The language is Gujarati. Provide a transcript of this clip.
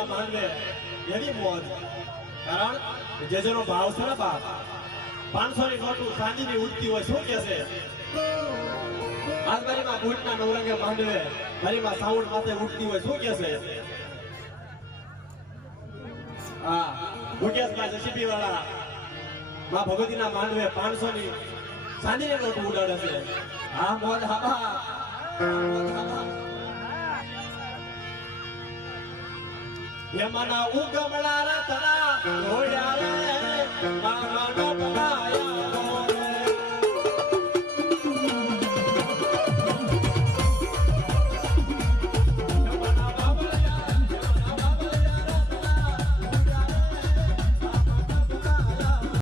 ભગવતીના માંડવે એવી મોજ, કારણ જે જેનો ભાવ છે ને બાપ 500 ની નોટું ચાંદીની ઉડતી હોય. શું કે છે આજ મારીમાં ભૂટના નવરંગે માંડવે મારીમાં સાઉન્ડ માથે ઉડતી હોય. શું કે છે હા મુકેશભાઈ જસીબી વાળા માં ભગવતીના માંડવે 500 ની ચાંદીની નોટ ઉડાડે છે. હા મોજ હા યમના ઉગમણા રતના ઘોડ્યા રે